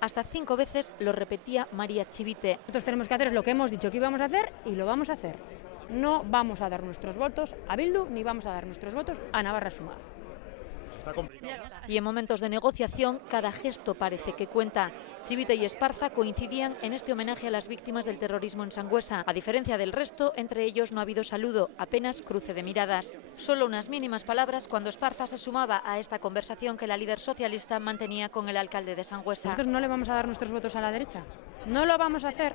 Hasta 5 veces lo repetía María Chivite. Nosotros tenemos que hacer lo que hemos dicho que íbamos a hacer y lo vamos a hacer. No vamos a dar nuestros votos a Bildu ni vamos a dar nuestros votos a Navarra Suma. Está complicado. Y en momentos de negociación, cada gesto parece que cuenta. Chivite y Esparza coincidían en este homenaje a las víctimas del terrorismo en Sangüesa. A diferencia del resto, entre ellos no ha habido saludo, apenas cruce de miradas. Solo unas mínimas palabras cuando Esparza se sumaba a esta conversación que la líder socialista mantenía con el alcalde de Sangüesa. Nosotros no le vamos a dar nuestros votos a la derecha. No lo vamos a hacer.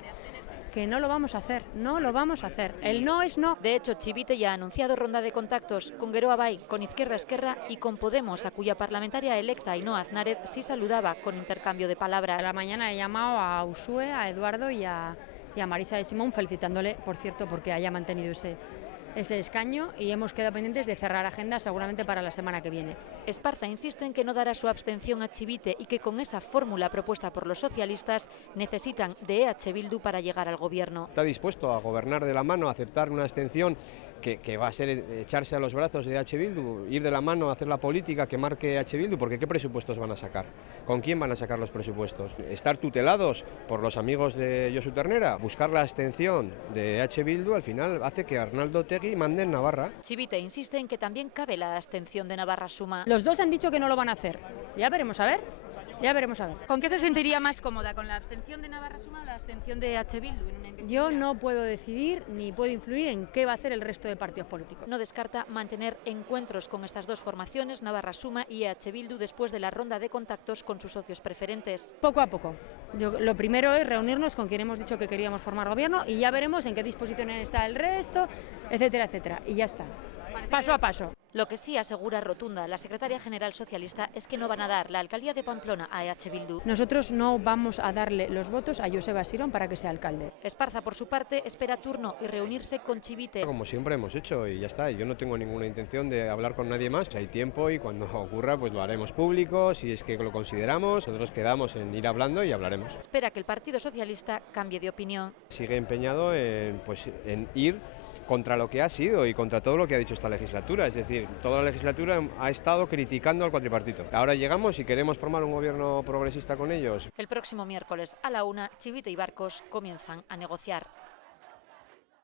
Que no lo vamos a hacer, no lo vamos a hacer. El no es no. De hecho, Chivite ya ha anunciado ronda de contactos con Geroa Bai, con Izquierda Esquerra y con Podemos, a cuya parlamentaria electa Ainhoa Aznárez sí saludaba con intercambio de palabras. A la mañana he llamado a Usue, a Eduardo y a Marisa de Simón, felicitándole, por cierto, porque haya mantenido ese escaño, y hemos quedado pendientes de cerrar agenda seguramente para la semana que viene. Esparza insiste en que no dará su abstención a Chivite y que con esa fórmula propuesta por los socialistas necesitan de EH Bildu para llegar al gobierno. Está dispuesto a gobernar de la mano, a aceptar una abstención que va a ser echarse a los brazos de EH Bildu, ir de la mano a hacer la política que marque EH Bildu, porque ¿qué presupuestos van a sacar? ¿Con quién van a sacar los presupuestos? ¿Estar tutelados por los amigos de Josu Ternera? Buscar la abstención de EH Bildu al final hace que Arnaldo Otegi mande en Navarra. Chivite insiste en que también cabe la abstención de Navarra Suma. Los dos han dicho que no lo van a hacer. Ya veremos a ver. Ya veremos a ver. ¿Con qué se sentiría más cómoda? ¿Con la abstención de Navarra Suma o la abstención de EH Bildu en una investidura? Yo no puedo decidir ni puedo influir en qué va a hacer el resto de partidos políticos. No descarta mantener encuentros con estas dos formaciones, Navarra Suma y EH Bildu, después de la ronda de contactos con sus socios preferentes. Poco a poco. Lo primero es reunirnos con quien hemos dicho que queríamos formar gobierno y ya veremos en qué disposición está el resto, etcétera, etcétera. Y ya está. Paso a paso. Lo que sí asegura rotunda la secretaria general socialista es que no van a dar la alcaldía de Pamplona a EH Bildu. Nosotros no vamos a darle los votos a Joseba Sirón para que sea alcalde. Esparza, por su parte, espera turno y reunirse con Chivite. Como siempre hemos hecho y ya está, yo no tengo ninguna intención de hablar con nadie más. Hay tiempo y cuando ocurra pues lo haremos público, si es que lo consideramos. Nosotros quedamos en ir hablando y hablaremos. Espera que el Partido Socialista cambie de opinión. Sigue empeñado en ir contra lo que ha sido y contra todo lo que ha dicho esta legislatura. Es decir, toda la legislatura ha estado criticando al cuatripartito. Ahora llegamos y queremos formar un gobierno progresista con ellos. El próximo miércoles a la 1, Chivite y Barcos comienzan a negociar.